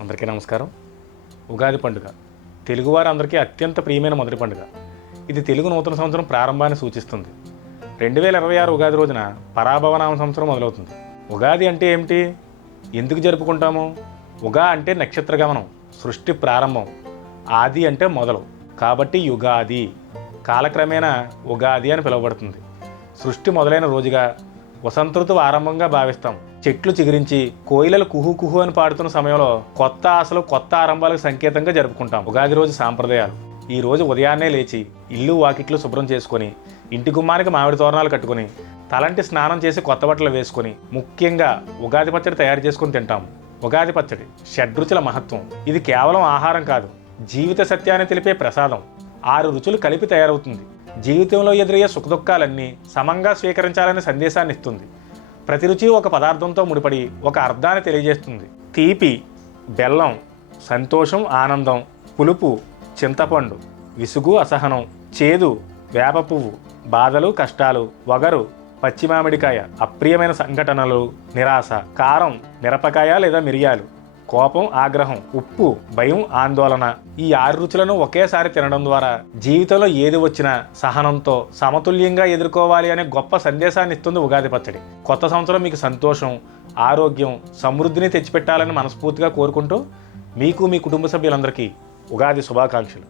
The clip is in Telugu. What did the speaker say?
అందరికీ నమస్కారం. ఉగాది పండుగ తెలుగువారు అందరికీ అత్యంత ప్రియమైన మొదటి పండుగ. ఇది తెలుగు నూతన సంవత్సరం ప్రారంభాన్ని సూచిస్తుంది. 2026 ఉగాది రోజున పరాభవనామ సంవత్సరం మొదలవుతుంది. ఉగాది అంటే ఏమిటి? ఎందుకు జరుపుకుంటాము? ఉగా అంటే నక్షత్ర గమనం, సృష్టి ప్రారంభం. ఆది అంటే మొదలు, కాబట్టి యుగాది. కాలక్రమేణా ఉగాది అని పిలువబడుతుంది. సృష్టి మొదలైన రోజుగా, వసంత ఋతువు ఆరంభంగా భావిస్తాం. చెట్లు చిగురించి కోయిలలు కుహు కుహు అని పాడుతున్న సమయంలో కొత్త ఆశలు, కొత్త ఆరంభాలకు సంకేతంగా జరుపుకుంటాం. ఉగాది రోజు సాంప్రదాయాలు. ఈ రోజు ఉదయాన్నే లేచి ఇల్లు వాకిట్లు శుభ్రం చేసుకొని, ఇంటి గుమ్మానికి మామిడి తోరణాలు కట్టుకొని, తలంటి స్నానం చేసి కొత్త బట్టలు వేసుకొని, ముఖ్యంగా ఉగాది పచ్చడి తయారు చేసుకుని తింటాం. ఉగాది పచ్చడి షడ్రుచుల మహత్వం. ఇది కేవలం ఆహారం కాదు, జీవిత సత్యాన్ని తెలిపే ప్రసాదం. 6 రుచులు కలిపి తయారవుతుంది. జీవితంలో ఎదురయ్యే సుఖదుఖాలన్నీ సమంగా స్వీకరించాలనే సందేశాన్ని ఇస్తుంది. ప్రతి రుచి ఒక పదార్థంతో ముడిపడి ఒక అర్థాన్ని తెలియజేస్తుంది. తీపి బెల్లం, సంతోషం ఆనందం. పులుపు చింతపండు, విసుగు అసహనం. చేదు వేప పువ్వు, బాధలు కష్టాలు. వగరు పచ్చి మామిడికాయ, అప్రియమైన సంఘటనలు నిరాశ. కారం మిరపకాయ లేదా మిరియాలు, కోపం ఆగ్రహం. ఉప్పు భయం ఆందోళన. ఈ 6 రుచులను ఒకేసారి తినడం ద్వారా జీవితంలో ఏది వచ్చినా సహనంతో సమతుల్యంగా ఎదుర్కోవాలి అనే గొప్ప సందేశాన్ని ఇస్తుంది ఉగాది పచ్చడి. కొత్త సంవత్సరం మీకు సంతోషం, ఆరోగ్యం, సమృద్ధిని తెచ్చిపెట్టాలని మనస్ఫూర్తిగా కోరుకుంటూ మీకు మీ కుటుంబ సభ్యులందరికీ ఉగాది శుభాకాంక్షలు.